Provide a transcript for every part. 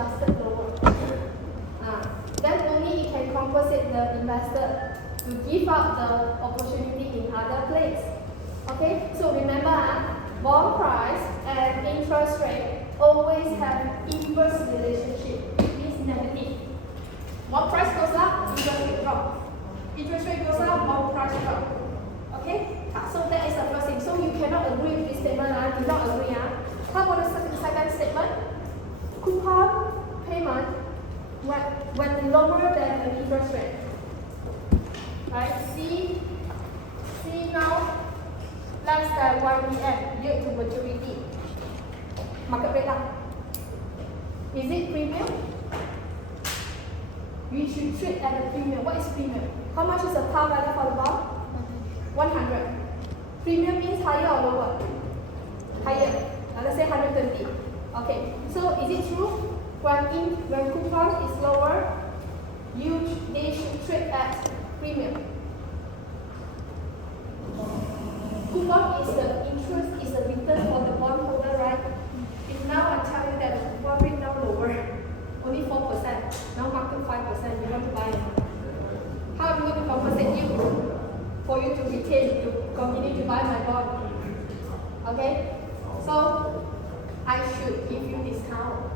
adjusted lower. Then only it can compensate the investor to give up the opportunity in other place. Okay, so remember, bond price and interest rate always have inverse relationship. It is negative. Bond price goes up, interest rate drop. Interest rate goes up, bond price drop. Okay, so that is the first thing. So you cannot agree with this statement. Do not agree. How about the second statement? Coupon payment when lower than the interest rate. Right? See now less than 1 EM, yield to maturity. Market rate up. Is it premium? You should treat at a premium. What is premium? How much is the par value for the bond? 100. Premium means higher or lower? Higher. Now let's say 120. Okay. So is it true? When coupon is lower, they should trade at premium. Coupon is the interest, is the return for the bondholder, right? If now I tell you that the coupon rate now lower, only 4%, now market 5%, you want to buy it. How am I going to compensate you for you to retain, to continue to buy my bond? Okay? So I should give you discount.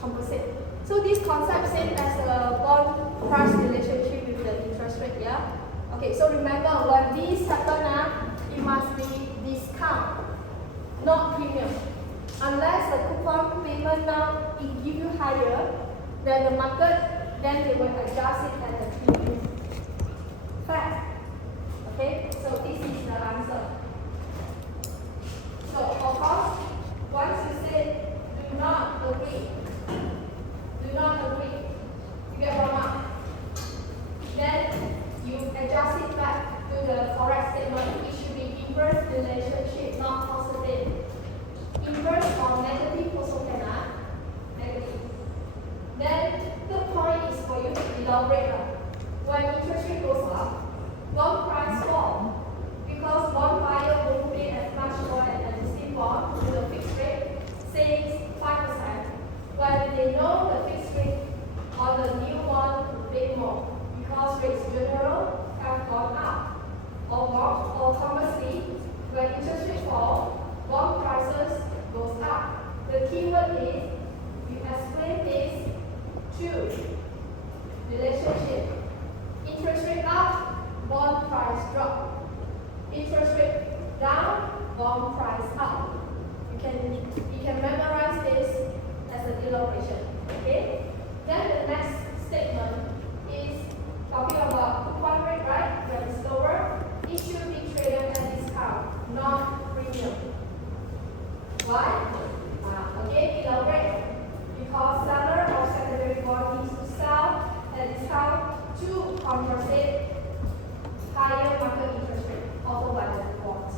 Compensate. So this concept same as a bond price relationship with the interest rate, yeah? Okay, so remember when this happen, it must be discount, not premium. Unless the coupon payment now it give you higher than the market, then they will adjust it at the premium. Fact. Okay, so this is the answer. So of course, once you say do not agree, you get wrong up. Then you adjust it back to the correct statement. It should be inverse relationship, not positive. Inverse or negative also cannot. Negative. Then third point is for you to elaborate. When interest rate goes up, bond price fall because bond buyer won't pay as much for an existing bond with a fixed rate, say 5%, when they know the fixed rate on the new bond will pay more because rates general have gone up. Or conversely, when interest rate fall, bond prices goes up. The keyword is you explain this to relationship. Interest rate up, bond price drop. Interest rate down, bond price up. You can memorize this as an elaboration. Okay? Then the next statement is talking about coupon rate, right? When it's lower, it should be traded at discount, not premium. Why? Again, elaborate. Because seller of secondary bond needs to sell at discount to compensate higher market interest rate offered by the bonds.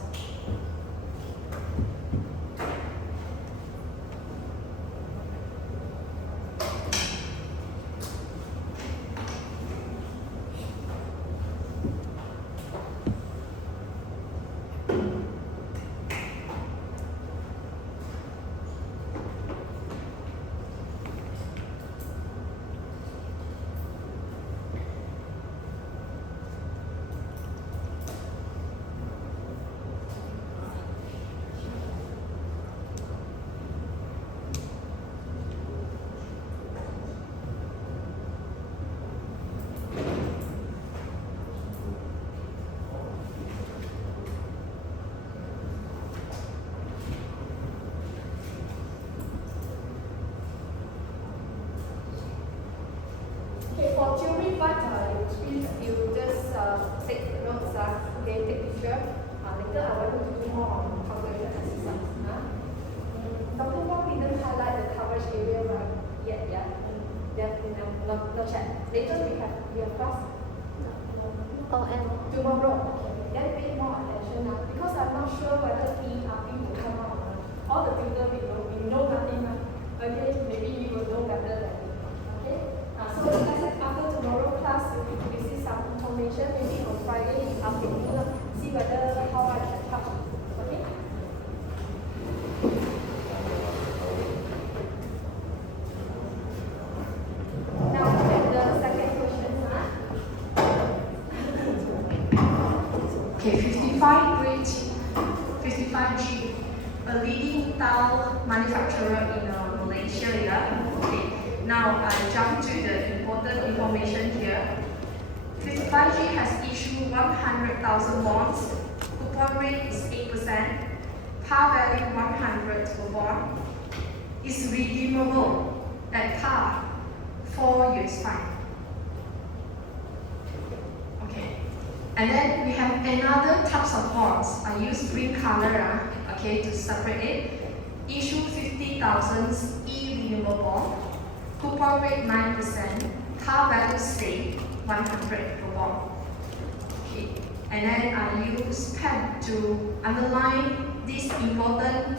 For theory part, you just take notes, okay, take picture. Later I want you to do more on calculation exercise. Dr. Wong didn't highlight the coverage area yet, yeah? No chat. Later we have class. Tomorrow. Okay. Then pay more attention now because I'm not sure whether PRP will come out or not. All the tutor we know nothing. Okay, maybe you will know better than me. Okay. So after tomorrow class, you will receive some information. Maybe on Friday, afternoon, see whether how I can help. Okay. Okay, 55G, a leading tile manufacturer in Malaysia. Yeah. Okay. Now I jump to the important information here. 55G has issued 100,000 bonds. Coupon rate is 8%. Par value 100 per bond. Is redeemable at par 4 years time. Okay. And then we have another types of bonds. I use green color, okay, to separate it. Issue 50,000 e-redeemable bond. Coupon rate 9%. Par value stay 100 per bond. Okay. And then I use pen to underline this important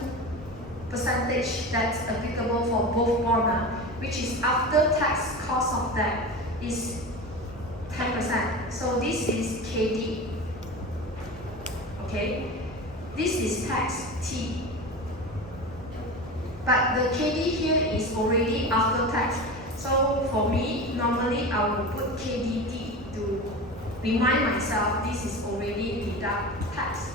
percentage that's applicable for both bonds, which is after tax cost of debt is 10%. So this is KD. Okay. This is tax T. But the KD here is already after tax. So for me, normally I will put KDT to remind myself this is already deduct tax.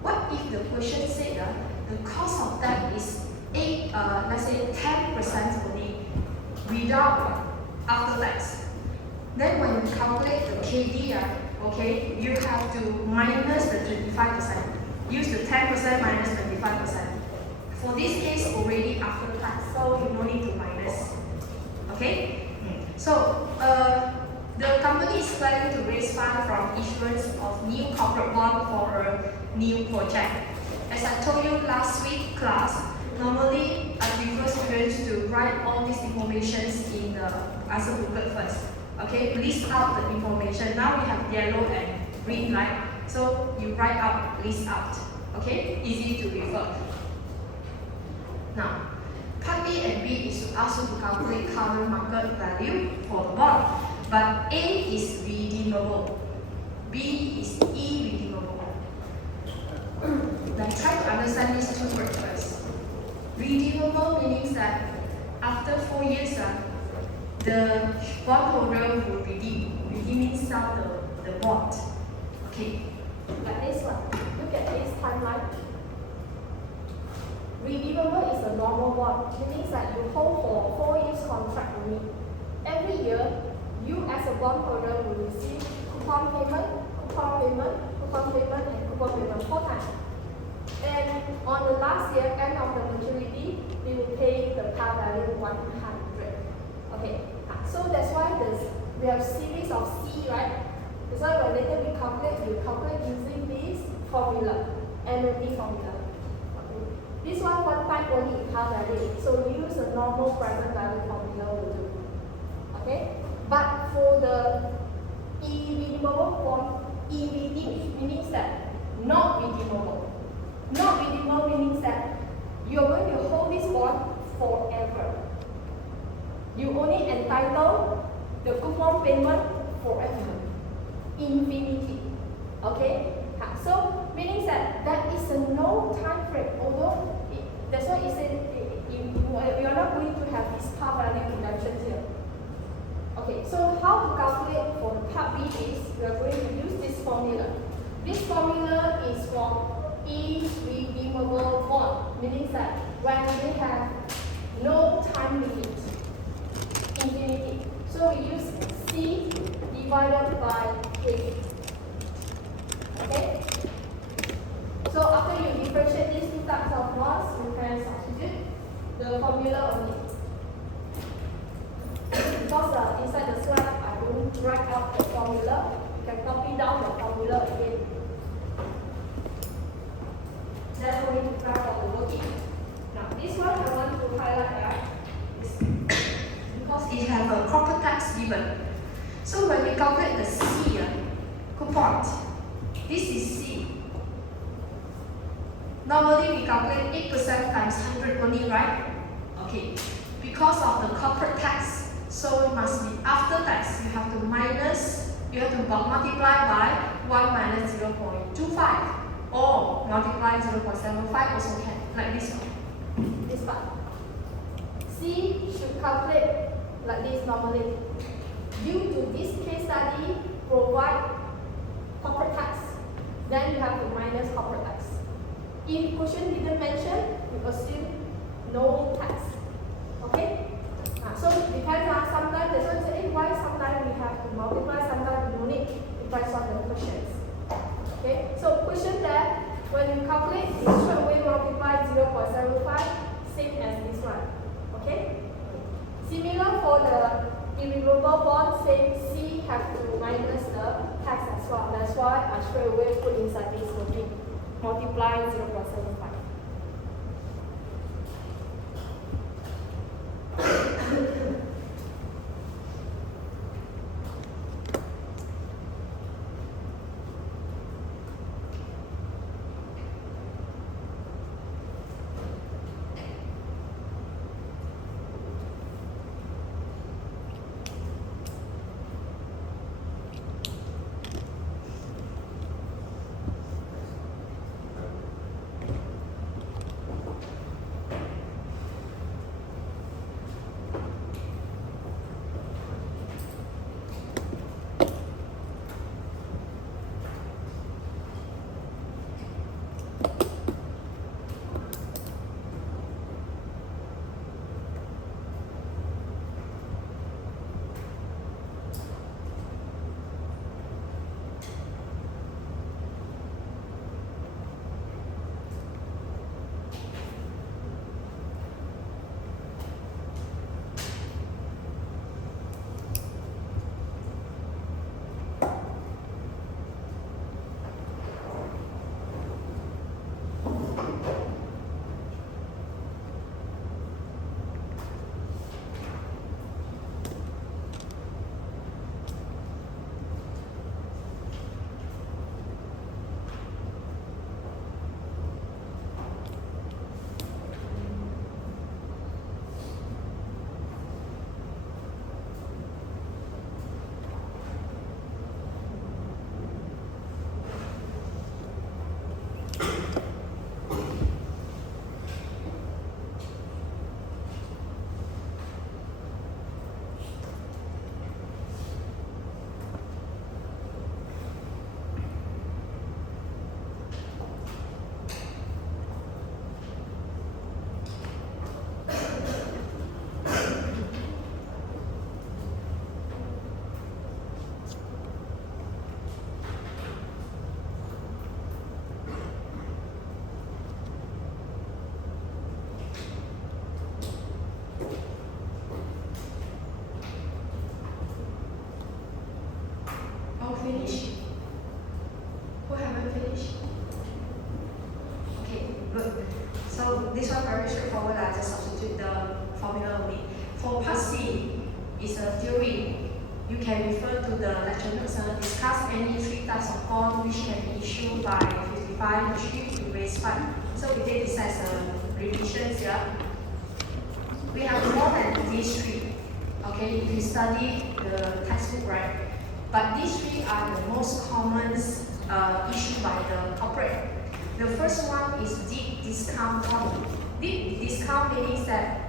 What if the question said the cost of debt is let's say 10% only without after tax? Then when you calculate the KD, okay, you have to minus the 25%. Use the 10% minus 25%. For this case, already after tax, so you don't need to minus. Okay? So, the company is planning to raise funds from issuance of new corporate bond for a new project. As I told you last week class, normally I prefer students to write all these informations in the answer booklet first. Okay, list out the information. Now we have yellow and green light, so you write out, list out. Okay, easy to refer. Now, part A and B is to ask you to calculate current market value for the bond, but A is redeemable, B is irredeemable. Let's try to understand these two words first. Redeemable means that after 4 years, the bondholder will redeem. Redeem means sell the bond. Okay. Like this one. Look at this timeline. Redeemable is a normal bond. It means that you hold for 4 years contract only. Every year, you as a bondholder will receive coupon payment, coupon payment, coupon payment, and coupon payment 4 times. And on the last year, end of the maturity, they will pay the par value 100. Okay. So that's why we have series of C, right? That's why when later we calculate using this formula, annuity formula. Okay. This one time only par value, so we use a normal present value formula will do. Okay. But for the irredeemable bond, irredeem means that not redeemable. Not redeemable means that you are going to hold this bond forever. You only entitle the coupon payment forever, infinity. Okay? So meaning that there is a no time frame. Although that's why it said we are not going to have this par value redemption here. Okay. So how to calculate for the part B is we are going to use this formula. This formula is for irredeemable bond, meaning that when they have no time limit. Infinity. So we use C divided by K. Okay? So after you differentiate these two types of bonds, you can substitute the formula on it. Because inside the slide, I don't write out the formula. You can copy down the formula again. Then we need to try for the working. Now this one I want to highlight, right? Because it has a corporate tax given. So when we calculate the C coupon, this is C. Normally we calculate 8% times 100 only, right? Okay. Because of the corporate tax, so it must be after tax. You have to multiply by 1 minus 0.25 or multiply 0.75 also can, like this one. This part. C should calculate like this normally. due to this case study provide corporate tax, then you have to minus corporate tax. If question didn't mention, you assume no tax. Okay? So depends on sometimes the one say why sometimes we have to multiply, sometimes we don't need, depends on the questions. Okay? So question that when you calculate, you straight away multiply 0.75, same as this one. Okay? Similar for the irremovable bond, same C have to minus the tax as well. That's why I straight away put inside this logic. Multiply 0.75. Finish? Who haven't finished? Okay, good. So this one very straightforward. I just substitute the formula only. For part C, is a theory. You can refer to the lecture notes and discuss any three types of bond which can be issued by 55 history to raise fund. So we did this as a revision here. We have more than these three. Okay, if you study the textbook, right? But these three are the most common issued by the corporate. The first one is deep discount bond. Deep discount means that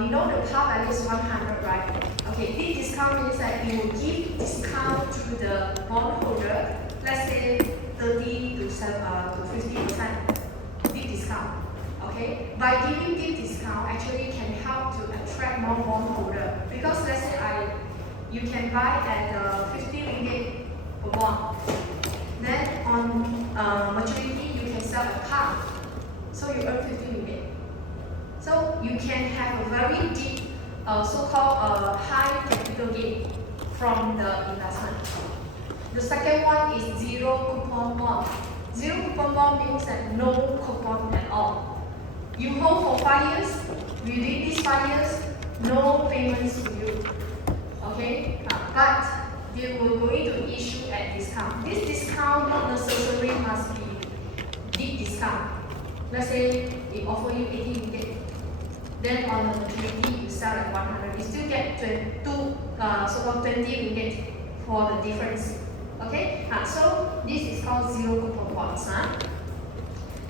we know the par value is 100, right? Okay, deep discount means that you will give discount to the bondholder, let's say 30 to 50% deep discount. Okay, by giving deep discount actually can help to attract more bondholder because let's say you can buy at 50 ringgit per bond. Then on maturity, you can sell at par. So you earn 50 ringgit. So you can have a very deep, so-called high capital gain from the investment. The second one is zero coupon bond. Zero coupon bond means that no coupon at all. You hold for 5 years. Within these 5 years, no payments to you. Okay, but they were going to issue at discount. This discount not necessarily must be deep discount. Let's say they offer you 80 ringgit, then on the maturity you sell at 100. You still get 20 ringgit for the difference. Okay, so this is called zero coupon bonds.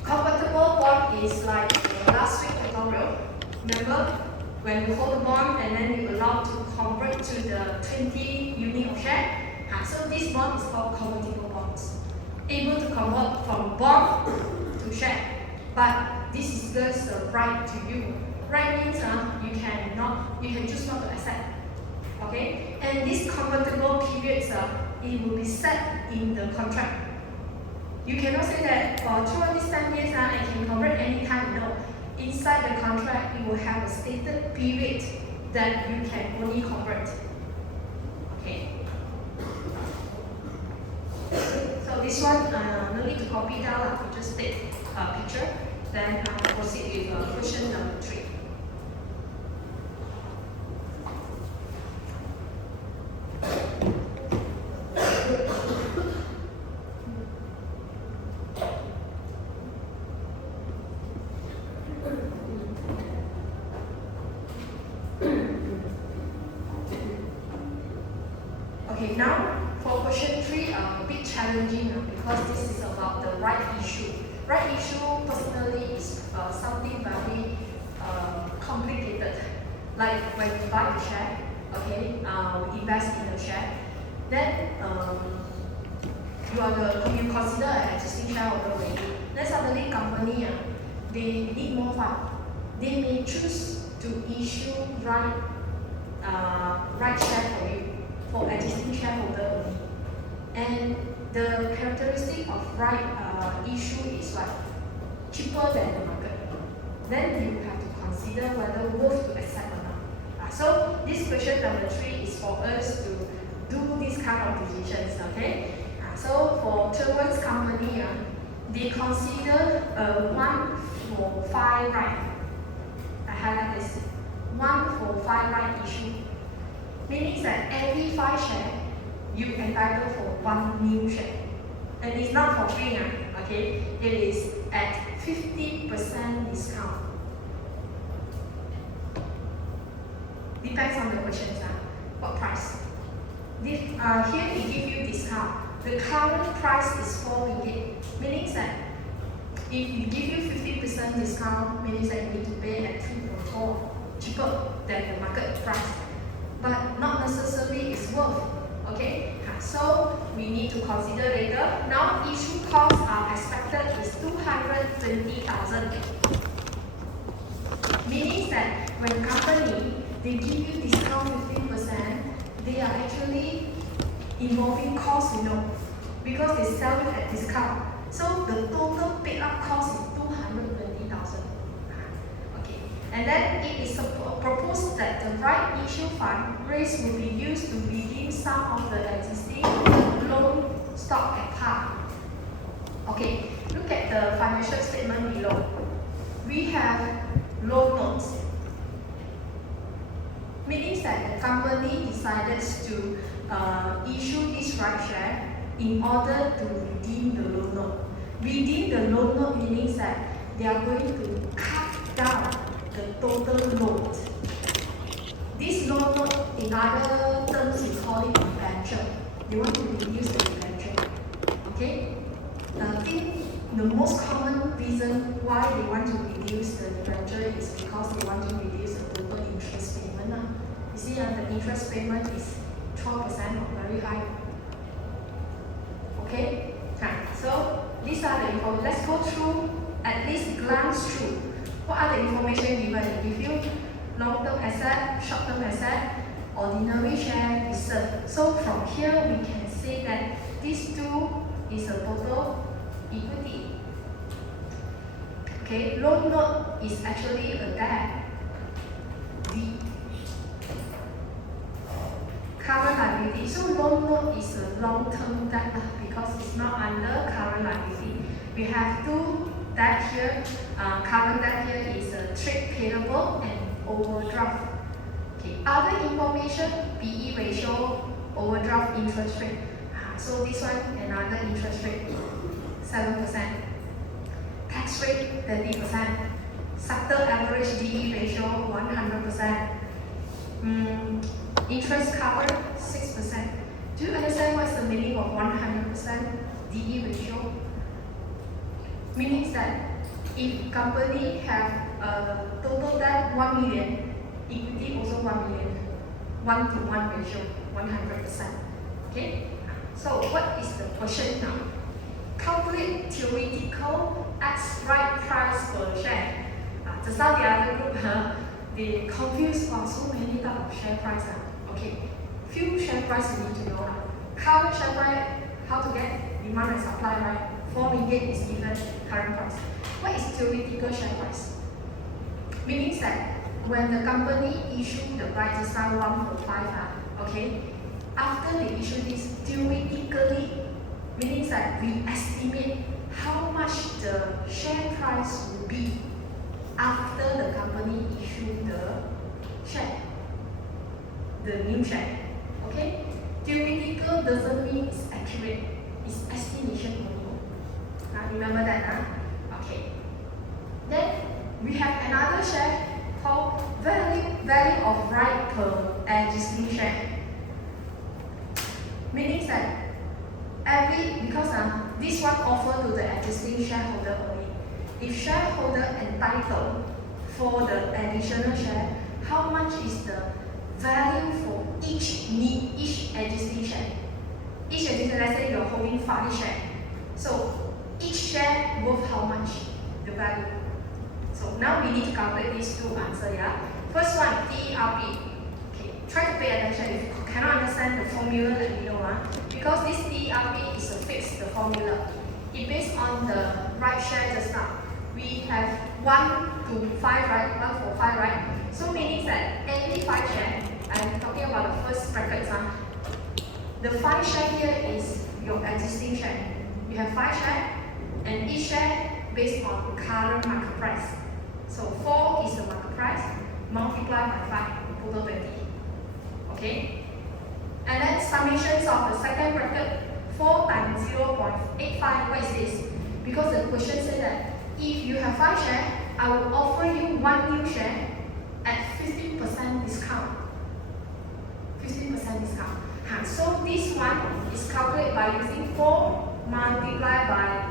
Convertible bond is like the last week tutorial. Remember when you hold the bond and then you allow to convert to the 20 unit of share. So this bond is called convertible bonds. Able to convert from bond to share. But this is just a right to you. Right means you can choose not to accept. Okay? And this convertible periods, it will be set in the contract. You cannot say that throughout these 10 years I can convert anytime. No. Inside the contract, it will have a stated period that you can only convert. Okay. So this one, no need to copy down. You just take a picture. Then I will proceed with question number 3. Okay, now for question 3, a bit challenging because this is about the right issue. Right issue personally is something very complicated. Like when you buy a share, okay, we invest in a share, then you consider an existing shareholder already. Then suddenly company they need more fund. They may choose to issue right share for you, for existing shareholder only. And the characteristic of right issue is like cheaper than the market. Then you have to consider whether worth to accept or not. So this question number 3 is for us to do this kind of decisions. Okay. So for Children's company, they consider 1-for-5 right. I highlight this 1-for-5 right issue. Meaning that every 5 share, you entitled for 1 new share. And it's not for free, okay? It is at 50% discount. Depends on the questions, what price. Here we give you discount. The current price is 4 ringgit. Meaning that if we give you 50% discount, means that you need to pay at 3.4, cheaper than the market price. But not necessarily it's worth. Okay, so we need to consider later. Now issue costs are expected is 220,000. Meaning that when company they give you discount 15%, they are actually involving cost, because they sell it at discount. So the total paid up cost is 220,000. Okay, and then it is proposed that the right issue fund raised will be used to redeem some of the existing loan stock at par. Okay, look at the financial statement below. We have loan notes. Meaning that the company decided to issue this right share in order to redeem the loan note. Redeem the loan note means that they are going to cut down the total loan. This loan note, in other terms, we call it debenture. They want to reduce the debenture. Okay? I think the most common reason why they want to reduce the debenture is because they want to reduce the total interest payment. You see, the interest payment is 12% or very high. Okay? So these are the information. Let's go through, at least glance through. What are the information given? It gives you long-term asset, short-term asset, ordinary share, reserve. So from here we can say that these two is a total equity. Okay, loan note is actually a debt. The current liability. So loan note is a long-term debt because it's not under current liability. We have two debt here. Current debt here is a trade payable and overdraft. Okay. Other information: PE ratio, overdraft interest rate. So this one another interest rate, 7%. Tax rate 30%. Sector average DE ratio 100%. Interest cover 6%. Do you understand what's the meaning of 100% DE ratio? Meaning that if company have a total debt 1 million, equity also 1 million. 1-to-1 ratio, 100%. Okay? So what is the question now? Calculate theoretical X right price per share. Just now the other group, they confused on so many type of share price. Okay, few share price you need to know. Current share price, how to get demand and supply, right? 4 ringgit is given current price. What is theoretical share price? Meaning that when the company issue the right just now 145, okay, after they issue this theoretically, meaning that we estimate how much the share price will be after the company issue the share, the new share. Okay? Theoretical doesn't mean it's accurate, it's estimation only. Remember that, huh? Okay. Then we have another share called value of right per existing share. Meaning that because this one offer to the existing shareholder only. If shareholder entitled for the additional share, how much is the value for each existing share? Each existing, let's say you're holding 5 shares. So each share worth how much? The value. So now we need to calculate these two answers, yeah? First one, TERP. Okay, try to pay attention. If you cannot understand the formula, let me know, because this TERP is a fixed formula. It based on the right share just now. We have 1 to 5, right? 1 for 5, right? So meaning that every 5 share, I'm talking about the first bracket, the 5 share here is your existing share. You have 5 share, and each share based on current market price. So 4 is the market price, multiplied by 5, total 20. Okay? And then summations of the second bracket, 4 times 0.85, what is this? Because the question said that if you have 5 shares, I will offer you 1 new share at 50% discount. 50% discount. So this one is calculated by using 4 multiplied by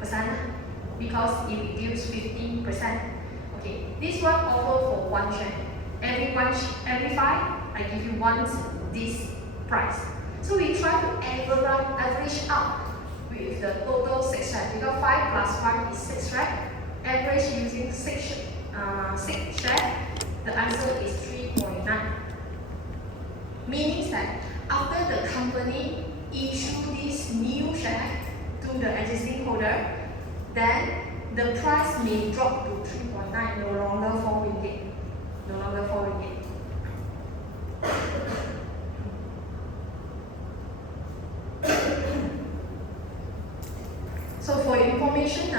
85%, because it reduces 15%. Okay, this one offer for 1 share. Every 5, I give you this price. So we try to average up with the total 6 shares, because 5 plus 1 is 6 shares. Average using 6 shares, the answer is 3.9. Meaning that after the company issue this new share to the existing holder, then the price may drop to 3.9, no longer 4 ringgit. No longer 4 ringgit. So for your information,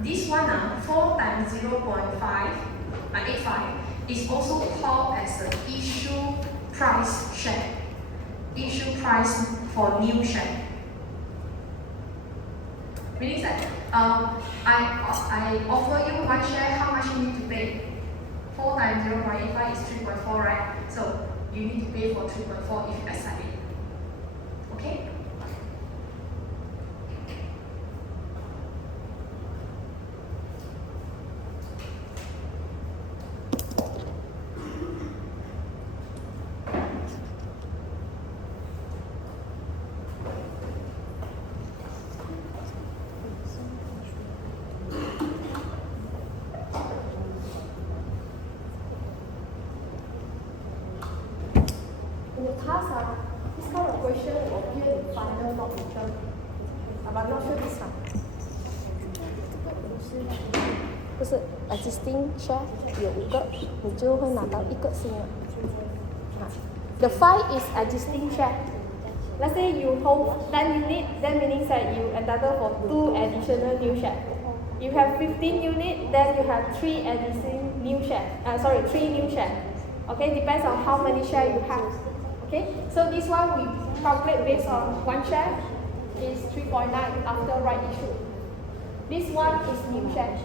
this one, 4 times 0.85 is also called as an issue price share. Issue price for new share. Meaning that I offer you 1 share, how much you need to pay? 4 times 0.85 is 3.4, right? So you need to pay for 3.4 if you accept it. Okay? In the past, this kind of question will appear in final not return. But not sure this time. 不是 existing share 有5个，你就会拿到1个新的。The 5 is existing share. Let's say you hold 10 unit, then meaning that you entitled for 2 additional new share. You have 15 unit, then you have 3 additional new share. 3 new share. Okay, depends on how many share you have. Okay, so this one we calculate based on 1 share is 3.9 after right issue. This one is new share.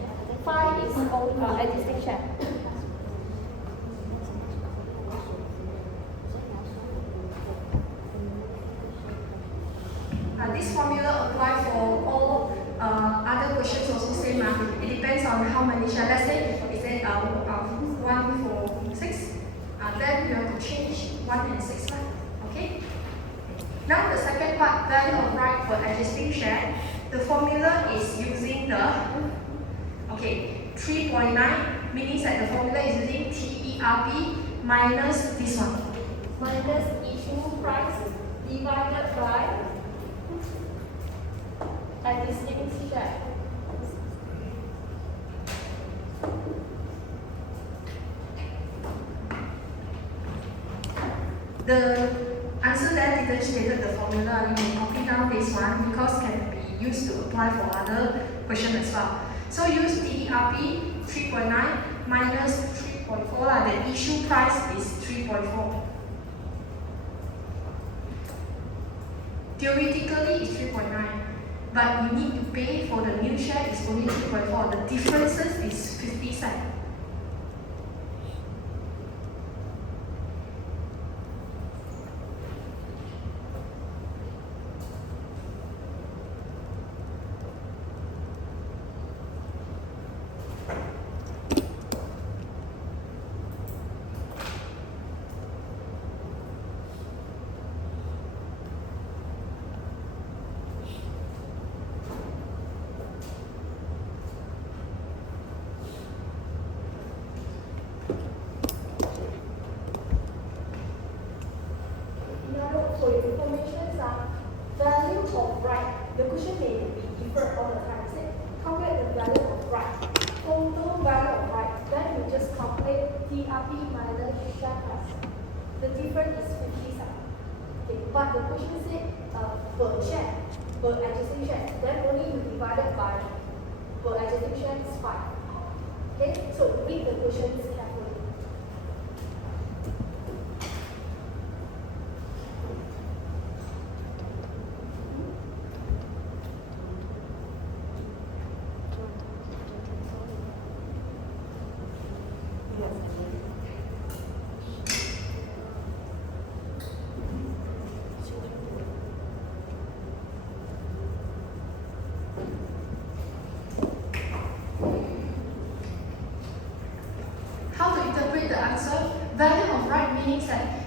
5 is old existing share. This formula applies for all other questions also same. It depends on how many share. Let's say is it 1 for 6, then you have to change 1 and 6. Okay? Now the second part, value of right for existing share. The formula is using the 3.9, meaning that the formula is using TERP minus this one. Minus issue price divided by existing share. The answer there didn't stated the formula. You may copy down this one because can be used to apply for other questions as well. So use TERP 3.9 minus 3.4. The issue price is 3.4. Theoretically, it's 3.9, but you need to pay for the new share is only 3.4. The differences is 50 cents. For your information, value of right. The question may be different all the time. Say, calculate the value of right. Total value of right. Then you just calculate TERP minus share price. The difference is 50 cents. Okay, but the question said per share, per adjusting share. Then only you divide it by per adjusting share is 5. Okay, so read the questions carefully. Value of right means that,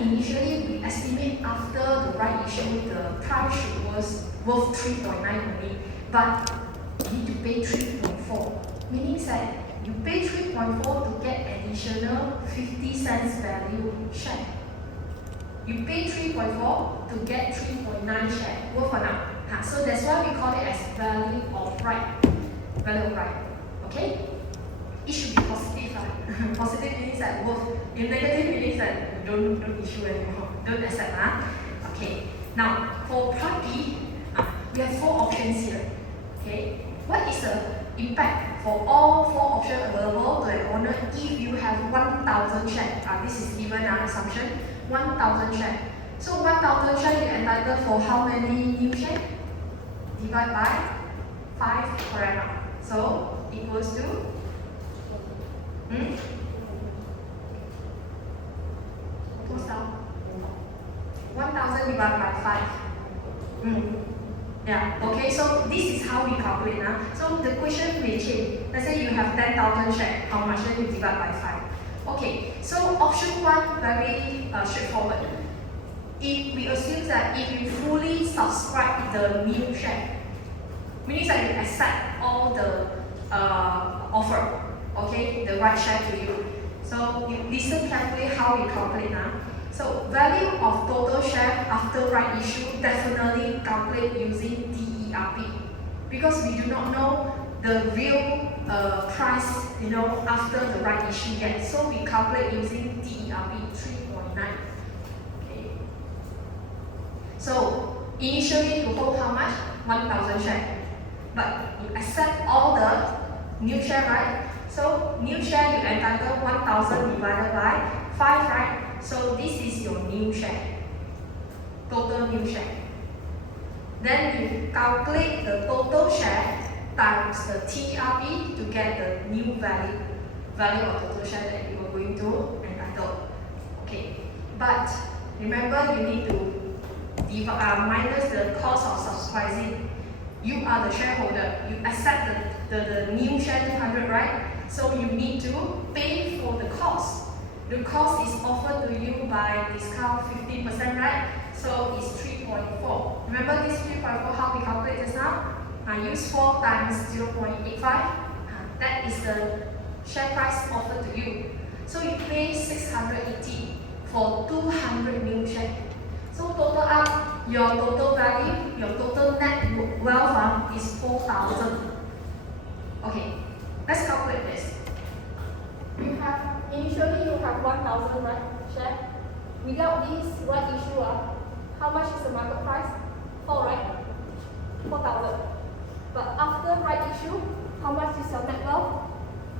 initially we estimate after the right issue, the price was worth 3.9 only, but you need to pay 3.4. Meaning that you pay 3.4 to get additional 50 cents value share. You pay 3.4 to get 3.9 share. Worth or not? So that's why we call it as value of right. Value of right. Okay? It should be positive. Positive means that worth. In negative means that don't issue anymore. Don't accept. Okay. Now for part B, we have 4 options here. Okay. What is the impact for all 4 options available to an owner if you have 1,000 shares? This is given an assumption. 1,000 shares. So 1,000 shares you entitled for how many new shares? Divide by 5, correct? So equals to 1,000 divided by 5. Yeah, okay, so this is how we calculate now. So the question may change. Let's say you have 10,000 shares, how much? Then you divide by 5. Okay, so option 1, very straightforward. If we assume that if you fully subscribe the new share, meaning that you accept all the offer, okay, the right share to you. So you listen carefully how we calculate now. So value of total share after right issue definitely calculate using TERP because we do not know the real price, after the right issue yet. So we calculate using TERP 3.9. Okay. So initially you hold how much? 1,000 share, but you accept all the new share, right? So new share you entitled 1,000 divided by 5, right? So this is your new share, total new share. Then you calculate the total share times the TERP to get the new value of total share that you are going to entitle. Okay, but remember you need to minus the cost of subscribing. You are the shareholder. You accept the new share 200, right? So you need to pay for the cost. The cost is offered to you by discount 50%, right? So it's 3.4. Remember this 3.4, how we calculate just now? Use 4 times 0.85. That is the share price offered to you. So you pay 680 for 200 new shares. So total up, your total value, your total net wealth is 4,000. Okay, let's calculate this. Initially you have 1,000 right share. Without this right issue, how much is the market price? 4, right? 4,000. But after right issue, how much is your net wealth?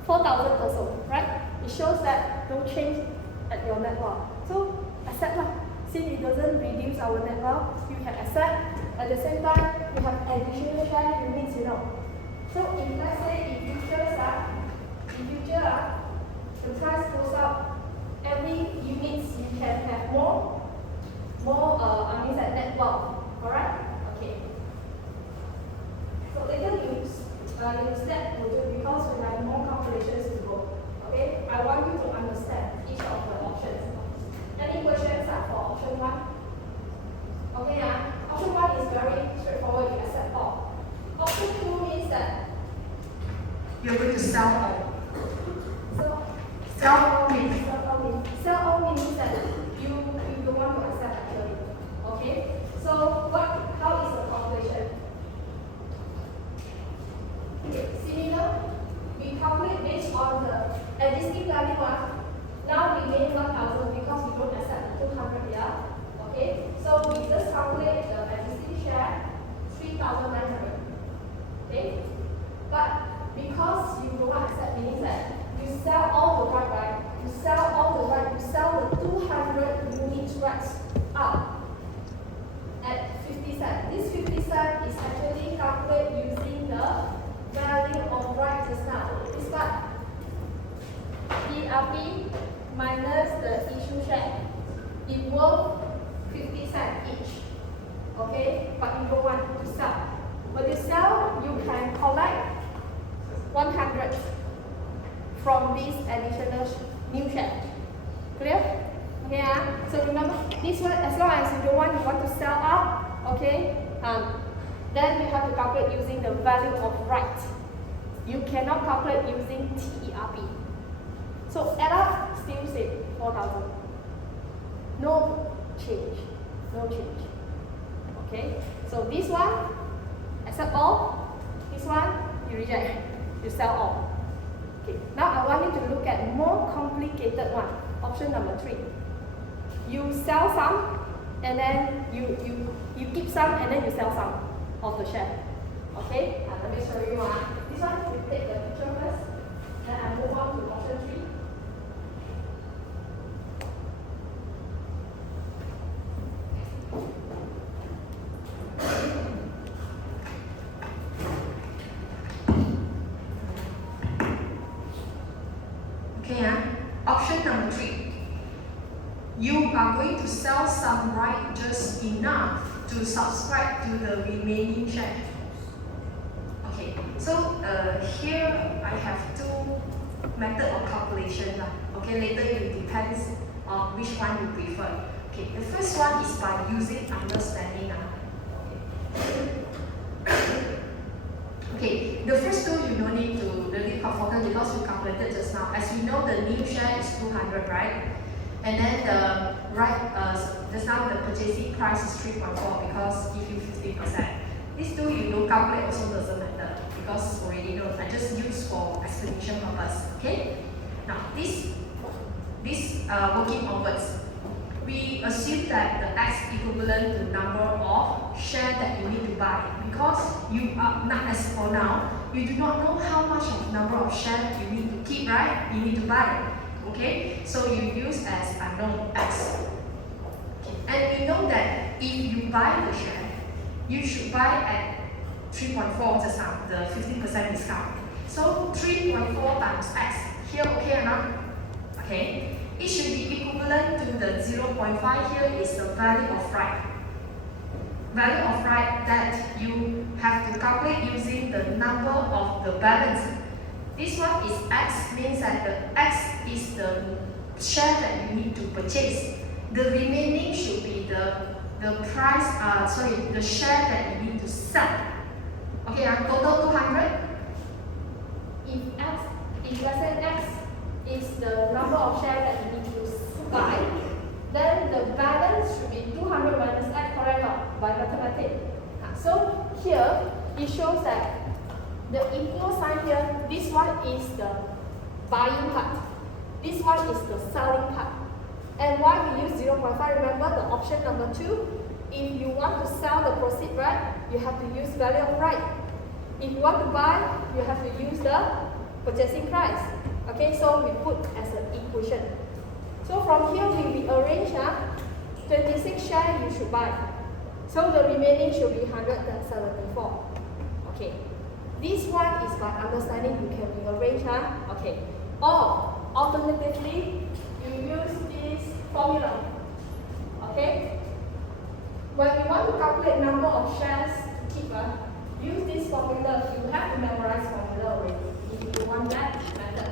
4,000 also, right? It shows that no change at your net wealth. So accept lah. Since it doesn't reduce our net wealth, you can accept. At the same time, you have additional share units, you know. So if let's say in future, the price goes up, every units you can have more net wealth. Alright? Okay. So later you step to do because we have more calculations to go. Okay? I want you to understand each of the options. Any questions for option 1? Okay, option 1 is very straightforward, you accept all. Option 2 means that You're going to sell all. sell all means that you don't want to accept actually. Okay? So how is the calculation? Okay, similar, we calculate based on the existing value now remain 1,000 because we don't accept the 200 here. Okay? So we just calculate the existing share 3,900. Okay? But because you don't accept means that you sell all the right? You sell the 200 units rights up at 50 cents. This 50 cents is actually calculated using the value of right just now. This part, ERP minus the issue share. It worth 50 cents each. Okay? But you don't want to sell. When you sell, you can collect 100 from this additional new share. Clear? Okay, so remember this one, as long as you don't want to sell out, okay, then you have to calculate using the value of right. You cannot calculate using TERP. So add up, still say 4,000. No change. No change. Okay, so this one, accept all. This one, you reject. You sell all. Okay, now I want you to look at more complicated one. Option number 3. You sell some, and then you keep some, and then you sell some of the share. Okay, let me show you one. This one, we take the picture first, then I move on to option 3. Option number 3. You are going to sell some right just enough to subscribe to the remaining share. Okay, so here I have 2 methods of calculation. Okay, later it depends on which one you prefer. Okay, the first one is by using understanding. Okay, the first 2 you don't need to really focus because we calculated just now. As you know, the new share is 200, right? And then the just now the purchasing price is 3.4 because give you 50%. These 2 you don't calculate also doesn't matter because already know. I just use for explanation purpose. Okay. Now this working onwards, we assume that the X equivalent to number of share that you need to buy because you are not as for now, you do not know how much of number of share you need to keep, right? You need to buy. Okay, so you use as unknown X. Okay. And we know that if you buy the share, you should buy at 3.4 just now, the 15% discount. So 3.4 times X. Here okay or not? Okay. It should be equivalent to the 0.5 here is the value of right. Value of right that you have to calculate using the number of the balance. This one is X, means that the X is the share that you need to purchase. The remaining should be the price, the share that you need to sell. Okay, total 200. If let's say X is the number of shares that you need to buy, then the balance should be 200 minus X, correct or by mathematics. So here it shows that the equal sign here, this one is the buying part, this one is the selling part. And why we use 0.5? Remember the option number 2. If you want to sell the proceed, right, you have to use value of right. If you want to buy, you have to use the purchasing price. Okay, so we put as an equation. So from here we arrange 26 shares you should buy. So the remaining should be 174. Okay. This one is by understanding you can rearrange. Okay. Or alternatively, you use this formula. Okay. When you want to calculate number of shares to keep, use this formula. You have to memorize formula already if you want that method.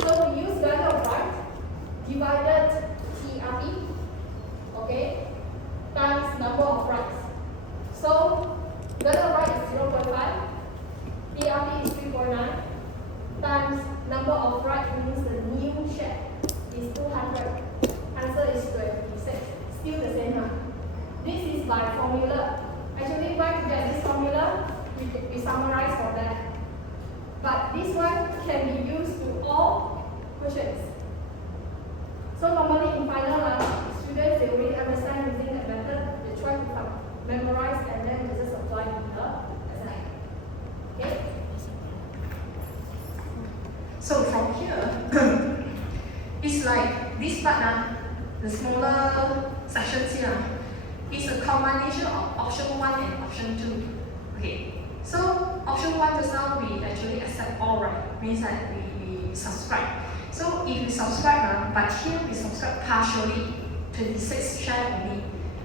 So we use value of right divided TRP, okay, times number of rights. So value of right is 0.5, TRP is 3.9, times number of rights means the new share is 200. Answer is 26. Still the same. This is by formula. Actually, where to get this formula, we summarize for that. But this one can be used to all questions. So normally in final, students they already understand using that method. They try to memorize and then they just apply in the exam. Okay. So from here, it's like this part, the smaller sections here, is a combination of option 1 and option 2. Okay, so option 1 just now we actually accept all right, means that we subscribe. So if we subscribe, but here we subscribe partially, 26 share only.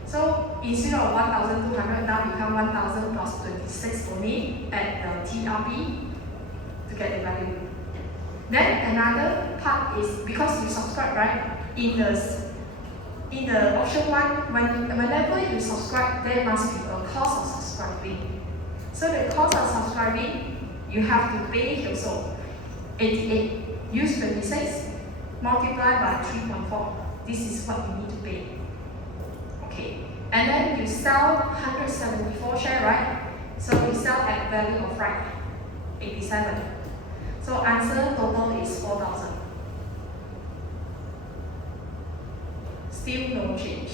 So instead of 1,200, now become 1,000 plus 26 only at the TRP to get the value. Then another part is because you subscribe, right? In the option 1, whenever you subscribe, there must be a cost of subscribing. So the cost of subscribing, you have to pay also 88. Use 26, multiply by 3.4. This is what you need to pay. Okay. And then you sell 174 share, right? So you sell at value of right, 87. So answer total is 4,000. Still no change.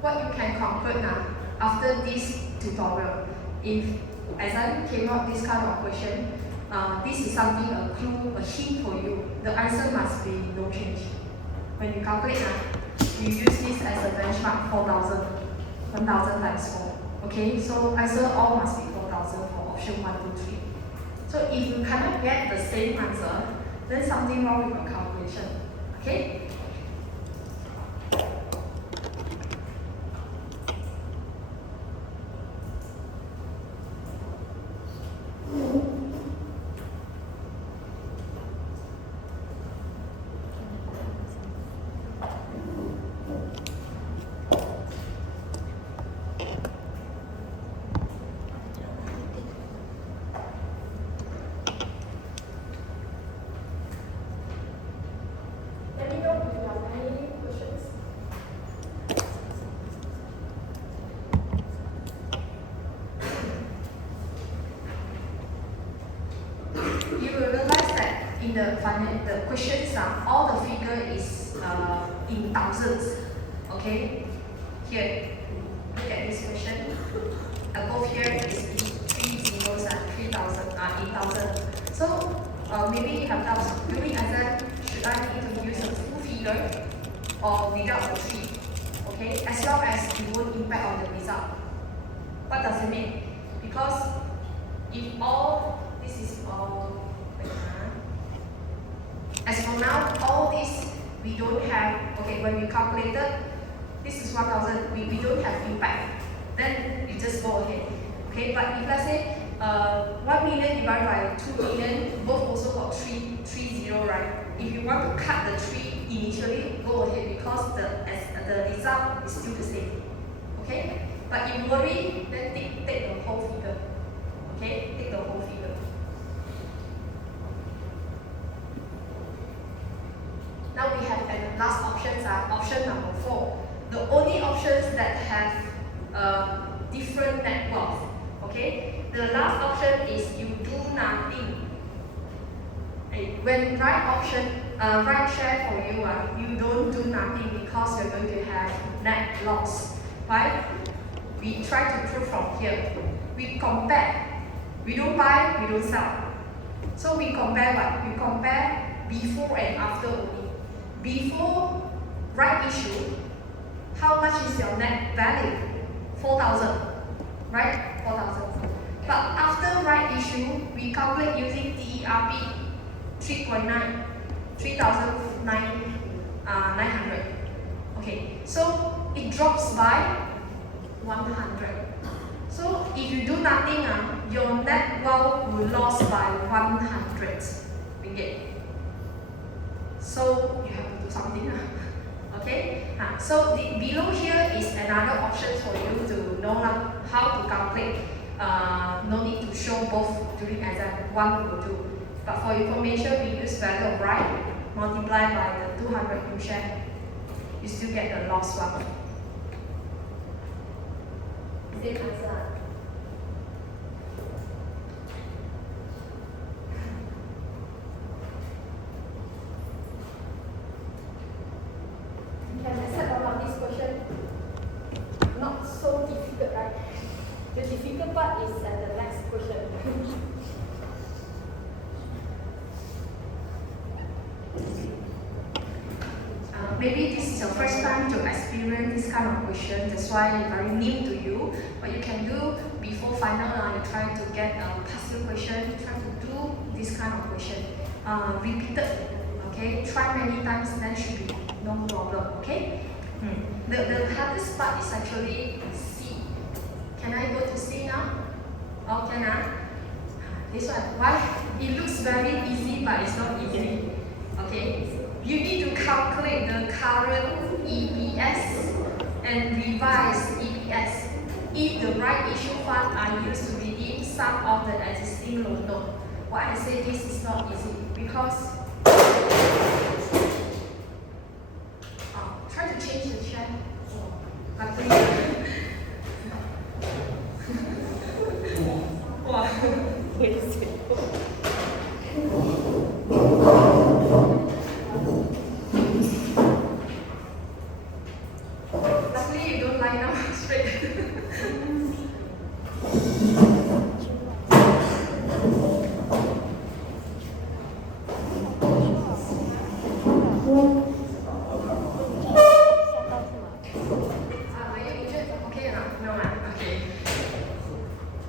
What you can conclude now after this tutorial, if exam came out this kind of question, this is something, a clue, a hint for you. The answer must be no change. When you calculate, you use this as a benchmark, 4,000, 1,000 times 4. Okay, so answer all must be 4,000 for option 1, 2, 3. So if you cannot get the same answer, then something wrong with your calculation. Okay? Let me know if you have any questions. You will realize that in the questions, all the figure is in thousands. Okay? Here, look at this question. Above here is 3 zeros and 3,000 in thousand. So maybe you have doubts. During exam, should I need to use a full figure or without the 3? Okay? As long as it won't impact on the result. What does it mean? Because if all this is all, as for now, all this we don't have. Okay, when we calculated, this is 1,000. We don't have impact. Then you just go ahead. Okay, but if let's say 1 million divided by 2 million, both also got 3 right? If you want to cut the 3 initially, go ahead because the result is still the same. Okay? But if you worry, then take the whole figure. Okay? Take the whole figure. Now we have the last options are option number 4. The only options that have different net worth. Okay? The last option is you do nothing. When right share for you, you don't do nothing because you're going to have net loss. Right? We try to prove from here. We compare. We don't buy, we don't sell. So we compare what? We compare before and after only. Before right issue, how much is your net value? 4,000. Right? 4,000. But after right issue, we calculate using TERP 3.9, 3,900. Okay, so it drops by 100. So if you do nothing, your net wealth will lose by 100 ringgit. So you have to do something. Okay, so below here is another option for you to know how to calculate. No need to show both during exam, one will do. But for information, we use value of right multiplied by the 200 you share. You still get the lost one. Same answer. You can accept all of this question. Not so difficult, right? The difficult part is at the next question. Maybe this is your first time to experience this kind of question, that's why it's very new to you. What you can do before final, you try to get a past year question, try to do this kind of question. Repeated, okay? Try many times, then should be no problem, okay? The hardest part is actually C. Can I go to C now? Oh, can I? This one, why? It looks very easy, but it's not easy, okay? You need to calculate the current EPS and revise EPS if the right issue fund are used to redeem some of the existing loan note. Why I say this is not easy? Because try to change the chair. Wow. Wait a second. Luckily, you don't lie down straight. Are you injured? Okay or not? No, okay.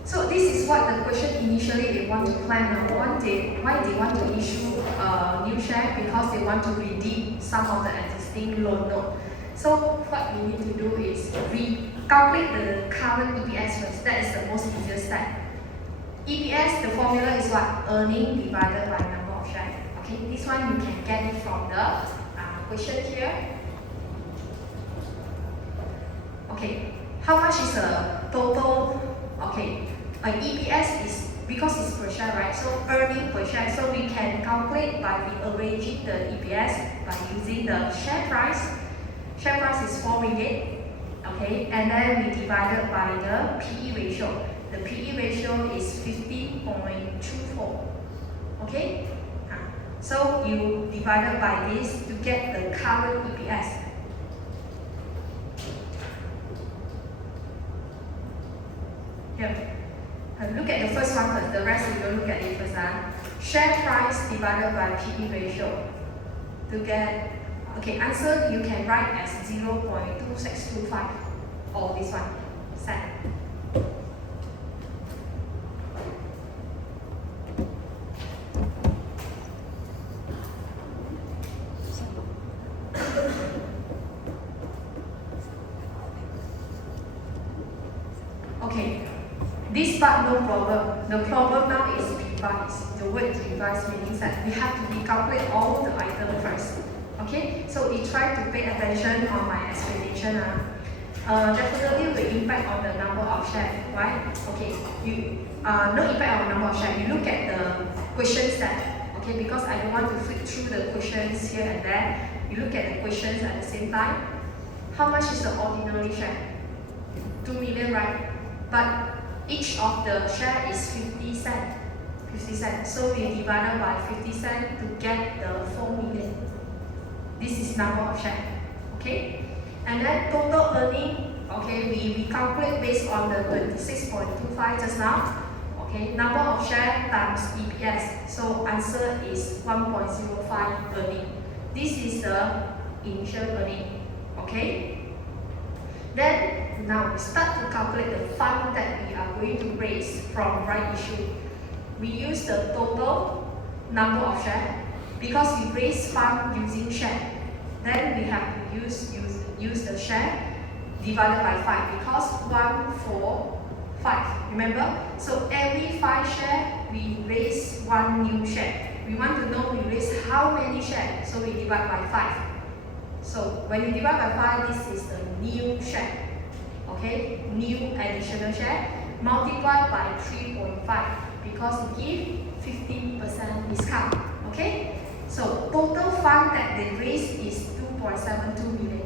So this is what the question initially they want to plan. Why they want to issue a new share? Because they want to redeem some of the existing loan note. So what we need to do is calculate the current EPS first. That is the most easiest step. EPS, the formula is what? Earning divided by number of shares. Okay, this one you can get it from the question here. Okay, how much is the total? Okay, EPS is because it's per share, right? So earning per share. So we can calculate by rearranging the EPS by using the share price. Share price is 4 ringgit, okay, and then we divide it by the PE ratio. The PE ratio is 50.24, okay? So you divide it by this to get the current EPS. Here, look at the first one first, the rest you don't look at it first. Share price divided by PE ratio to get. Okay, answer you can write as 0.2625 or this one, set. Okay, This part no problem. The problem now is revise. The word revise means that we have to recalculate all the items first. Okay, so you try to pay attention on my explanation. Definitely will impact on the number of shares, right? Okay, no impact on the number of shares. You look at the questions that, okay, because I don't want to flip through the questions here and there. You look at the questions at the same time. How much is the ordinary share? 2 million, right? But each of the share is 50 cents. 50 cents. So we divided by 50 cents to get the 4 million. This is number of share. Okay? And then total earning, okay, we calculate based on the 26.25 just now. Okay, number of share times EPS. So answer is 1.05 earning. This is the initial earning. Okay? Then now we start to calculate the fund that we are going to raise from right issue. We use the total number of share because we raise fund using share. Then we have to use the share divided by 5 because 1, 4, 5. Remember? So every 5 share we raise 1 new share. We want to know we raise how many shares, so we divide by 5. So when you divide by 5, this is the new share. Okay, new additional share multiplied by 3.5 because we give 15% discount. Okay, so total fund that they raise is 2.72 million.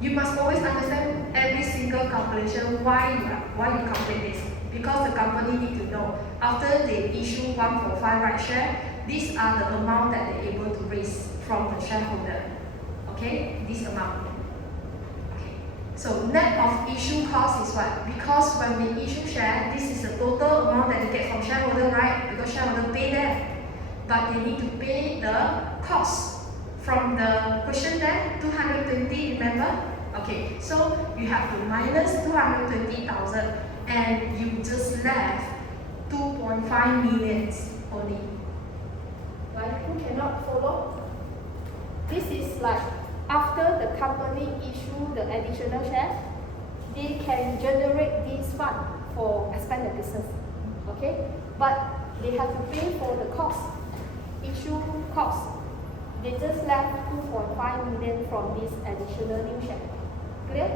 You must always understand every single calculation why you calculate this. Because the company need to know after they issue 145 right share, these are the amount that they're able to raise from the shareholder. Okay, this amount. Okay, so net of issue cost is what? Because when they issue share, this is the total amount that they get from shareholder, right? Because shareholder pay them, but they need to pay the cost from the question there, 220. Remember? Okay, so you have to minus 220,000, and you just left 2.5 million only. Right? Who cannot follow? This is like after the company issue the additional shares, they can generate this fund for expand the business. Okay? But they have to pay for the cost, issue cost. They just left 2.5 million from this additional new share. Clear?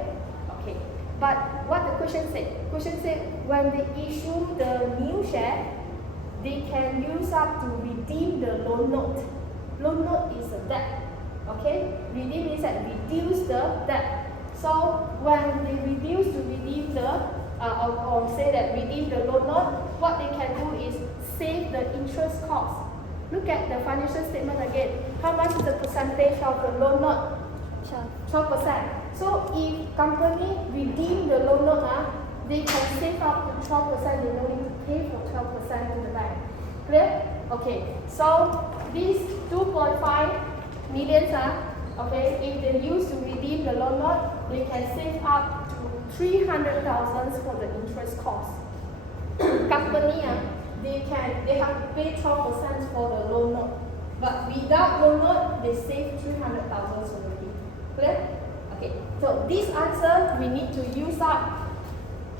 Okay. But what the question said? Question said when they issue the new share, they can use up to redeem the loan note. Loan note is a debt. Okay? Redeem means that reduce the debt. So when they redeem the or say that redeem the loan note, what they can do is save the interest cost. Look at the financial statement again. How much is the percentage of the loan note? 12%. So if company redeem the loan note, they can save up to 12%. They don't need to pay for 12% to the bank. Clear? Okay. So these 2.5 million, okay, if they use to redeem the loan note, they can save up to 300,000 for the interest cost. Company, they have to pay 12% for the loan note. But without loan note, they save 300,000 already. Clear? Okay. So this answer we need to use up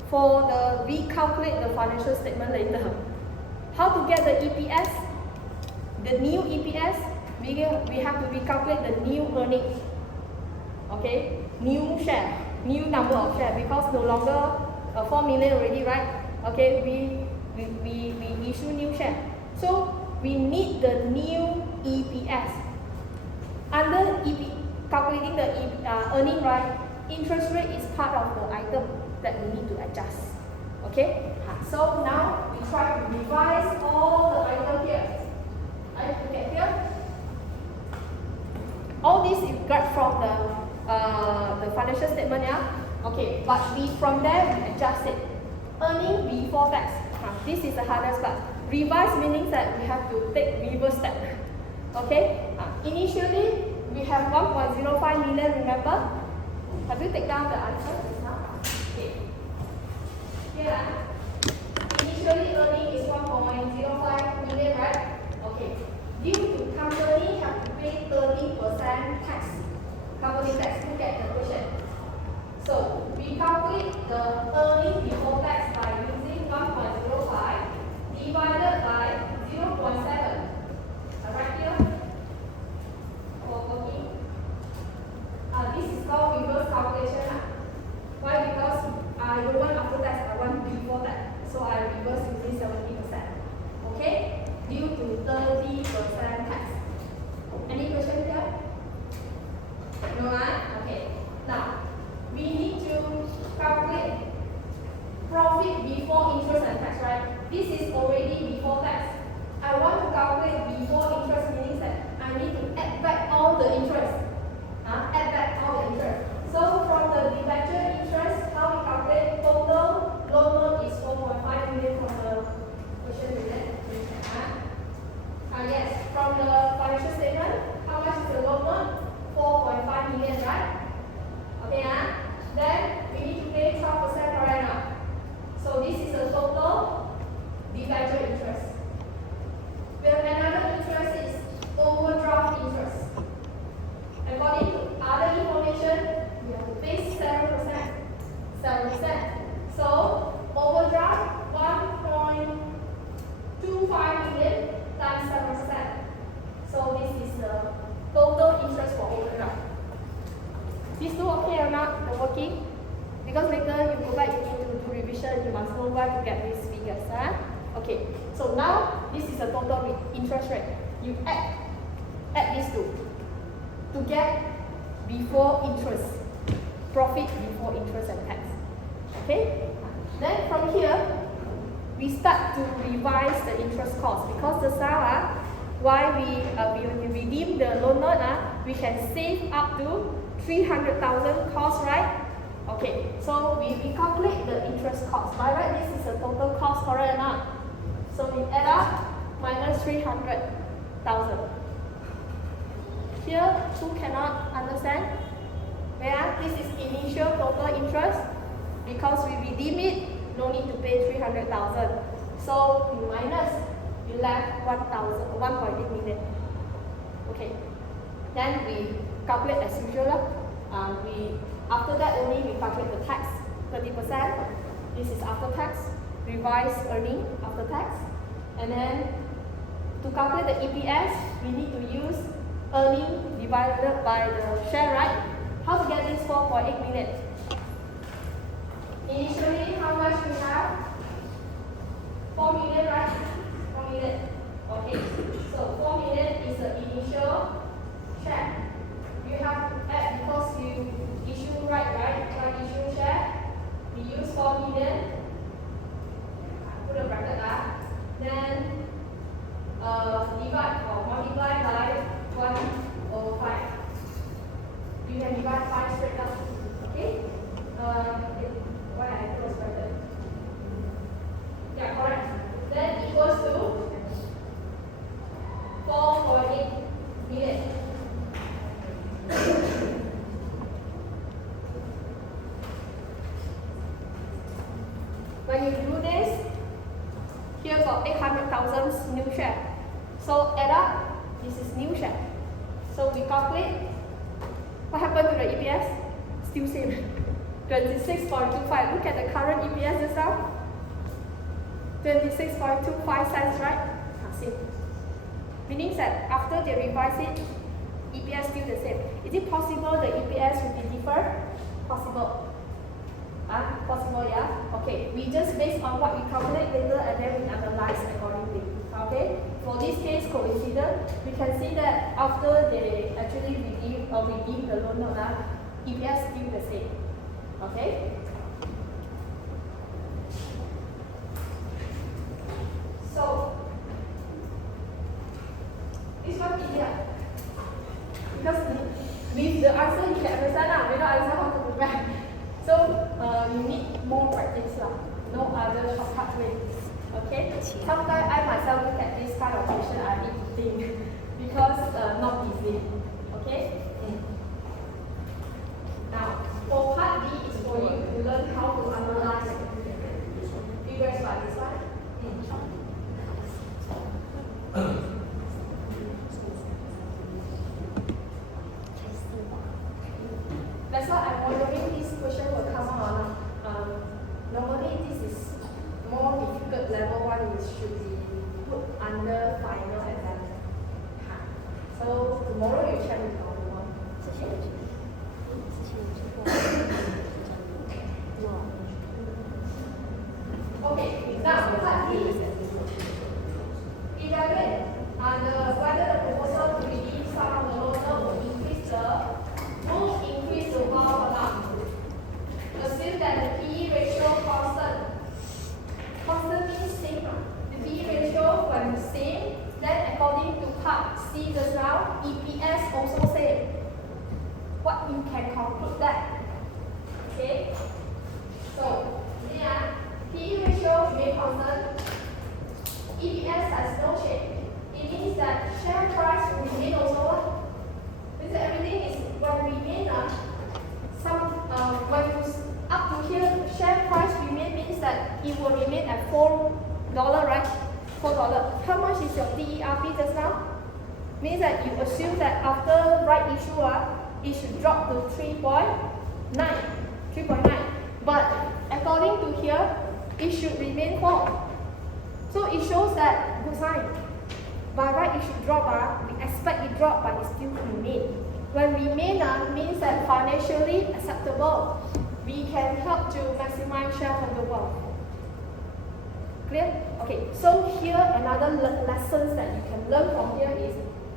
for the recalculate the financial statement later. How to get the EPS? The new EPS, we have to recalculate the new earning. Okay? New share, new number of share because no longer 4 million already, right? Okay, we issue new share. So we need the new EPS. Under calculating the earning, right? Interest rate is part of the item that we need to adjust. Okay? So now we try to revise all the items here. Right? Look at here. All this is got from the financial statement, yeah? Okay, but from there we adjust it. Earning before tax. This is the hardest part. Revise meaning that we have to take reverse step. Okay? Initially, we have 1.05 million, remember? Have you taken down the answer? Okay. Here, initially earning is 1.05 million, right? Okay. Due to company have to pay 30% tax. Company tax, look at the question. So, we calculate the earning before tax by using 1.05 divided by 0.7. Right here, for working. This is called reverse calculation. Why? Because I don't want after tax, I want before tax. So I reverse using 70%. Okay? Due to 30% tax. Any question here? No, right? Okay. Now, we need to calculate profit before interest and tax, right? This is already before tax. I want to calculate before interest, meaning that I need to add back all the interest. Add back all the interest. So from the debenture interest, how we calculate total loan note is 4.5 million from the question related. Yes, from the financial statement, how much is the loan note? 4.5 million, right? Okay, then we need to pay 12% per annum. So this is the total debenture interest. Well, another interest is overdraft interest. According to other information, we have to pay 7%. 7%. So overdraft 1.25 million times 7%. So this is the total interest for overdraft. These two okay or not? The working? Because later you go back, you need to do revision, you must know where to get these figures. Okay, so now this is the total interest rate. You add these two to get before interest, profit before interest and tax. Okay? Then from here, we start to revise the interest cost because the sum, why when you redeem the loan note, we can save up to 300,000 cost, right? Okay, so we calculate the interest cost. By right, this is the total cost, correct or not? So we add up minus 300,000. Here, who cannot understand? Where this is initial total interest. Because we redeem it, no need to pay 300,000. So we minus, we left 1.8 million. Okay. Then we calculate as usual. After that only we calculate the tax, 30%. This is after tax, revised earning after tax. And then to calculate the EPS, we need to use earning divided by the share, right? How to get this 4.8 million? Initially, how much we have? 4 million, right? 4 million. Okay. So 4 million is the initial share. You have to add because you issue right? Issue share. We use 4 million. Put a bracket up. Then divide or multiply by 1/5. You can divide 5 straight up. Okay? Why I close bracket? Yeah, correct. Then equals to 4.8 million. When you do this, here got 800,000 new share. So add up, this is new share. So we calculate. What happened to the EPS? Still same. 26.25. Look at the current EPS just now. 26.25 cents, right? Same. Meaning that after they revise it, EPS still the same. Is it possible the EPS will be different? Possible. Possible, yeah? Okay. We just based on what we calculate later and then we analyze accordingly. Okay? For this case coincident, we can see that after they actually redeem the loan note, EPS still the same. Okay? So, this one easier. Because with the answer you can understand, without answer how to prepare. So, you need more practice, no other shortcut way. Okay? Sometimes I myself look at this kind of question, I need to think because not easy. Okay? Now, for part D is for you to learn how to analyze figures like this one. That's why I'm wondering this question will come on. Normally this is more difficult level one, which should be put under final exam. So tomorrow you check with our one. Okay, now part B. Evaluate whether the proposal to redeem some of the loan will increase the wealth or not. Assume that the PE ratio constant. Constant means same. The PE ratio when same, then according to part C just now, EPS also same. What you can conclude that? Okay. So here, PE ratio remain constant. EPS has no change. It means that share price will remain also. Means that everything is when remain when you up to here share price remain means that it will remain at $4, right? $4. How much is your TERP just now? Means that you assume that after right issue it should drop to 3.9. But according to here, it should remain 4. So it shows that good sign. By right it should drop, we expect it drop, but it still remain. When remain means that financially acceptable, we can help to maximize shareholder wealth. Clear? Okay, so here another lessons that you can learn from here is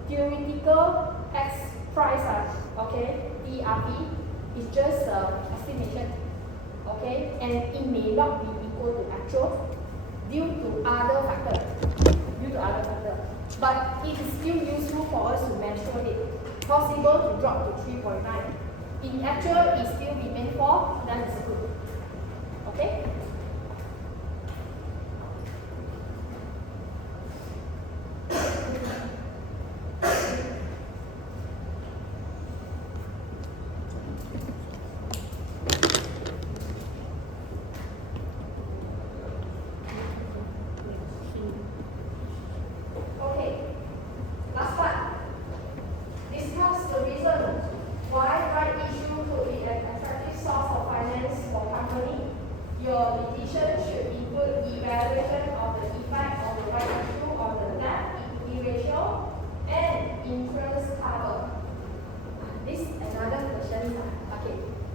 theoretical X price, okay, ERP is just estimation, okay, and it may not be equal to actual due to other factors. But it is still useful for us to measure it. Possible to drop to 3.9. In actual, it still remain 4, that is good. Okay?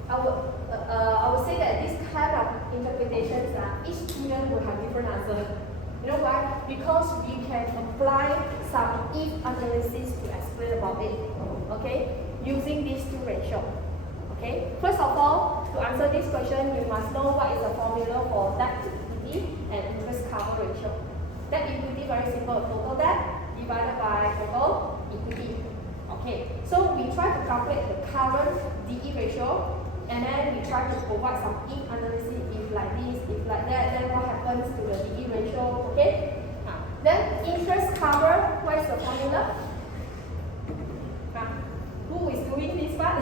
I would say that this kind of interpretations, each student will have different answers. You know why? Because we can apply some if analysis to explain about it. Okay, using these two ratios. Okay. First of all, to answer this question, you must know what is the formula for debt to equity and interest cover ratio. Debt equity very simple. Total debt divided by total equity. Okay. So we try to calculate the current DE ratio. And then we try to provide some if analysis, if like this, if like that, then what happens to the DE ratio, okay? Then interest cover, what is the formula? Who is doing this part?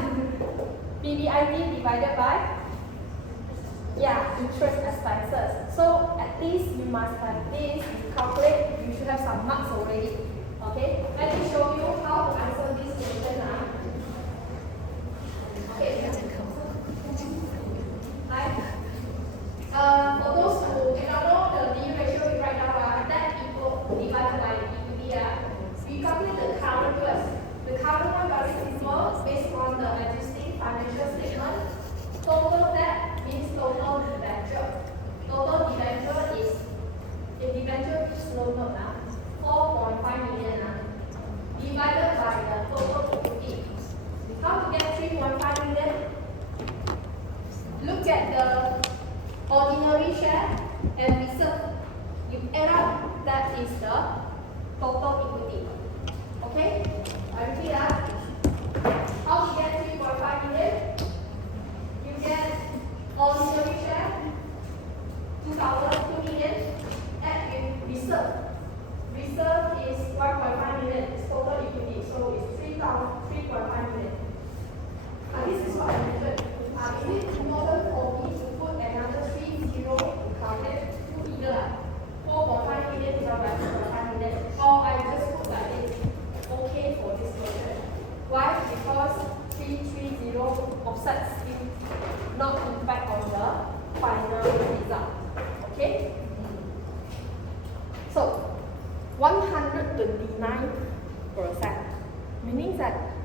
PBIT divided by? Yeah, interest expenses. So at least you must have this, you calculate, you should have some marks already. Okay? Let me show you how to answer this question now. Okay. For those who do not know the DE ratio we write down, that equal divided by equity. We calculate the current first. The current one very simple, based on the existing financial statement. Total debt means total debenture. Total debenture is, if debenture is loan note, 4.5 million divided by the total equity.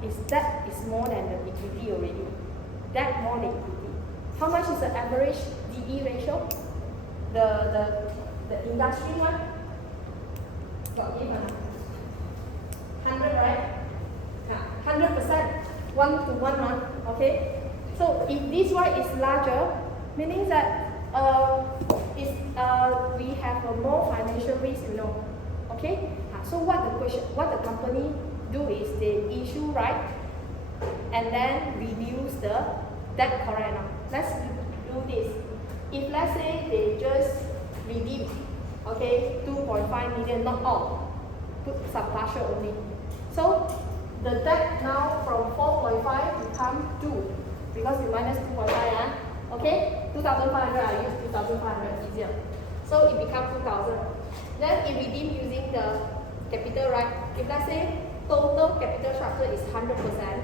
is debt is more than the equity already. Debt more than equity. How much is the average DE ratio? The industry one? Got given. 100, right? 100%, 1 to 1 month, okay? So if this one is larger, meaning that we have a more financial risk, you know, okay? So what the company do is they issue, right, and then reduce the debt, correct now? Let's do this. If let's say they just redeem, okay, 2.5 million, not all, put some partial only. So the debt now from 4.5 become 2, because you minus 2.5, okay? 2,500, I use 2,500, easier. So it becomes 2,000. Then it redeem using the capital, right? If let's say total capital structure is 100%,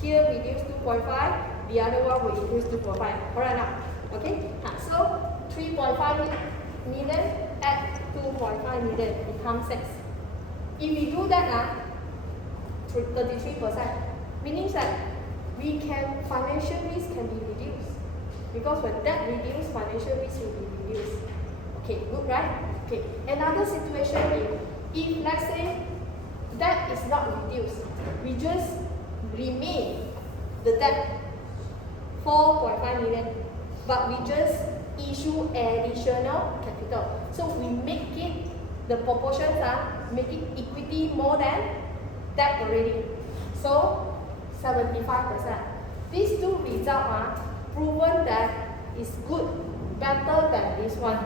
here reduce 2.5, the other one will increase 2.5, correct now? Okay? So 3.5 million at 2.5 million becomes 6. If we do that, 33%, meaning that financial risk can be reduced. Because when debt reduces, financial risk will be reduced. Okay, good, right? Okay, another situation is, if let's say debt is not reduced, we just remain the debt 4.5 million, but we just issue additional capital. So we make it, the proportions are making equity more than debt already. So 75%. These two results are proven that it's good, better than this one.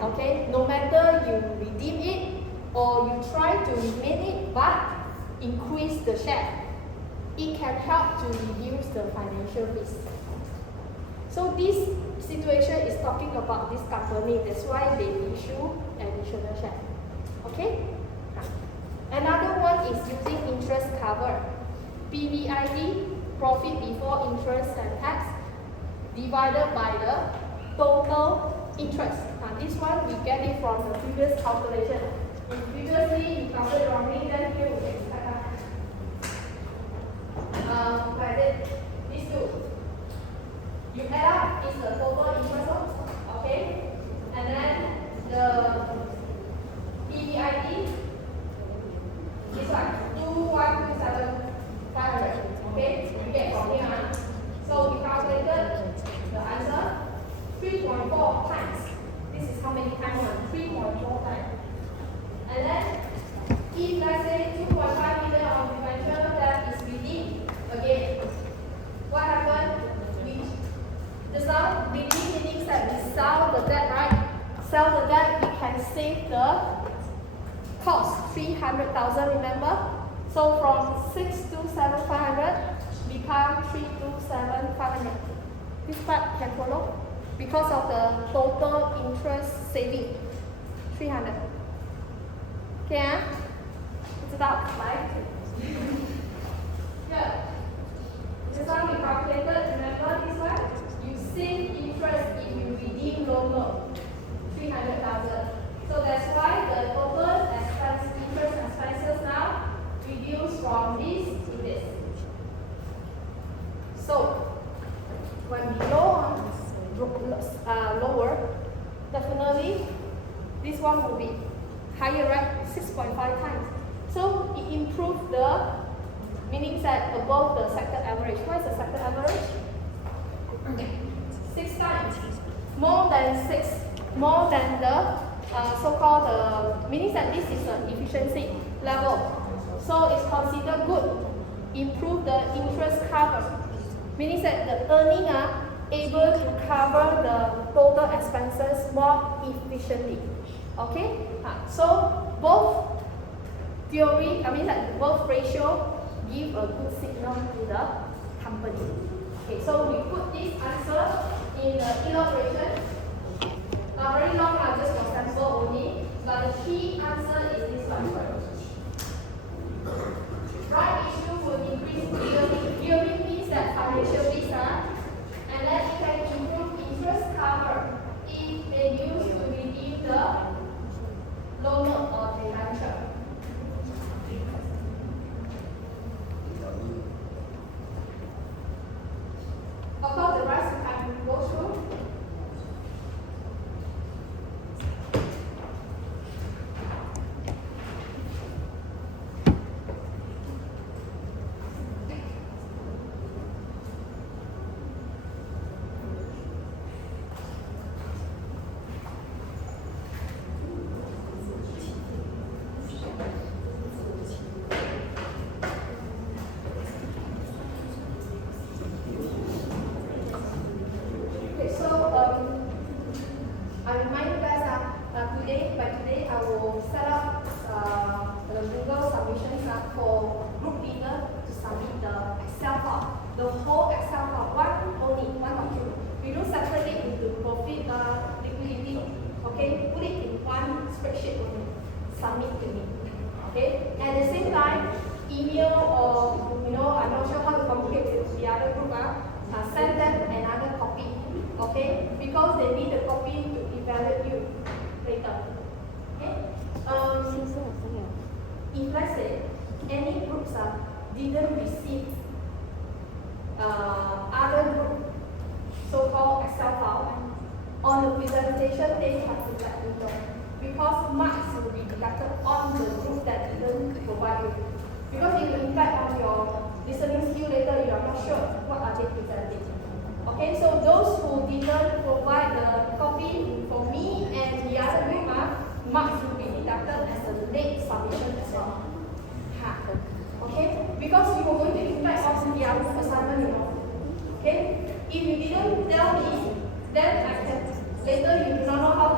Okay, no matter you redeem it or you try to remain it but increase the share, it can help to reduce the financial risk. So this situation is talking about this company, that's why they issue additional share. Okay? Another one is using interest cover. PBIT, profit before interest and tax, divided by the total interest. This one we get it from the previous calculation. If previously you calculate wrongly, then here we can like this. These two. You add up is the total interest, okay? And then the PBIT is like 2,127,500. Okay, you get from here. So we calculated the answer 3.4 times. This is how many times? 3.4 times. And then if let's say 2.5 million of debenture that is redeemed again, what happened? Just now redeem meaning that we sell the debt, right? Sell the debt, we can save the cost 300,000, remember? So from 627,500 become 327,500. This part can follow because of the total interest saving 300. Okay, it's about right? Yeah. This one we calculated. Remember this one? You save interest if you redeem loan 300,000. So that's why the total interest expenses now reduce from this to this. So when we lower, definitely this one will be higher, right? 6.5 times. So it improved the meaning that above the sector average. What is the sector average? 6 times. More than 6. More than the so-called meaning that this is the efficiency level. So it's considered good. Improve the interest cover. Meaning that the earning are able to cover the total expenses more efficiently. Okay? So both theory, both ratio give a good signal to the company. Okay, so we put this answer in the illustration. Very long, just for sample only, but the key answer is this one. Right issue will increase gearing. Gearing means that financial risk, and then it can improve interest cover if they use to redeem the loan or debenture. they need a copy to evaluate you later. Okay? If let's say any groups didn't receive other group so-called Excel file, on the presentation they have to let you know, because marks will be deducted on the group that didn't provide you. Because it will impact on your listening skill later, you are not sure what are they presenting. Okay, so those who didn't provide the copy for me and the other group, marks will be deducted as a late submission as well. Okay, because you are going to impact on the other assignment, you know. Okay, if you didn't tell me, then I can later you do not know how to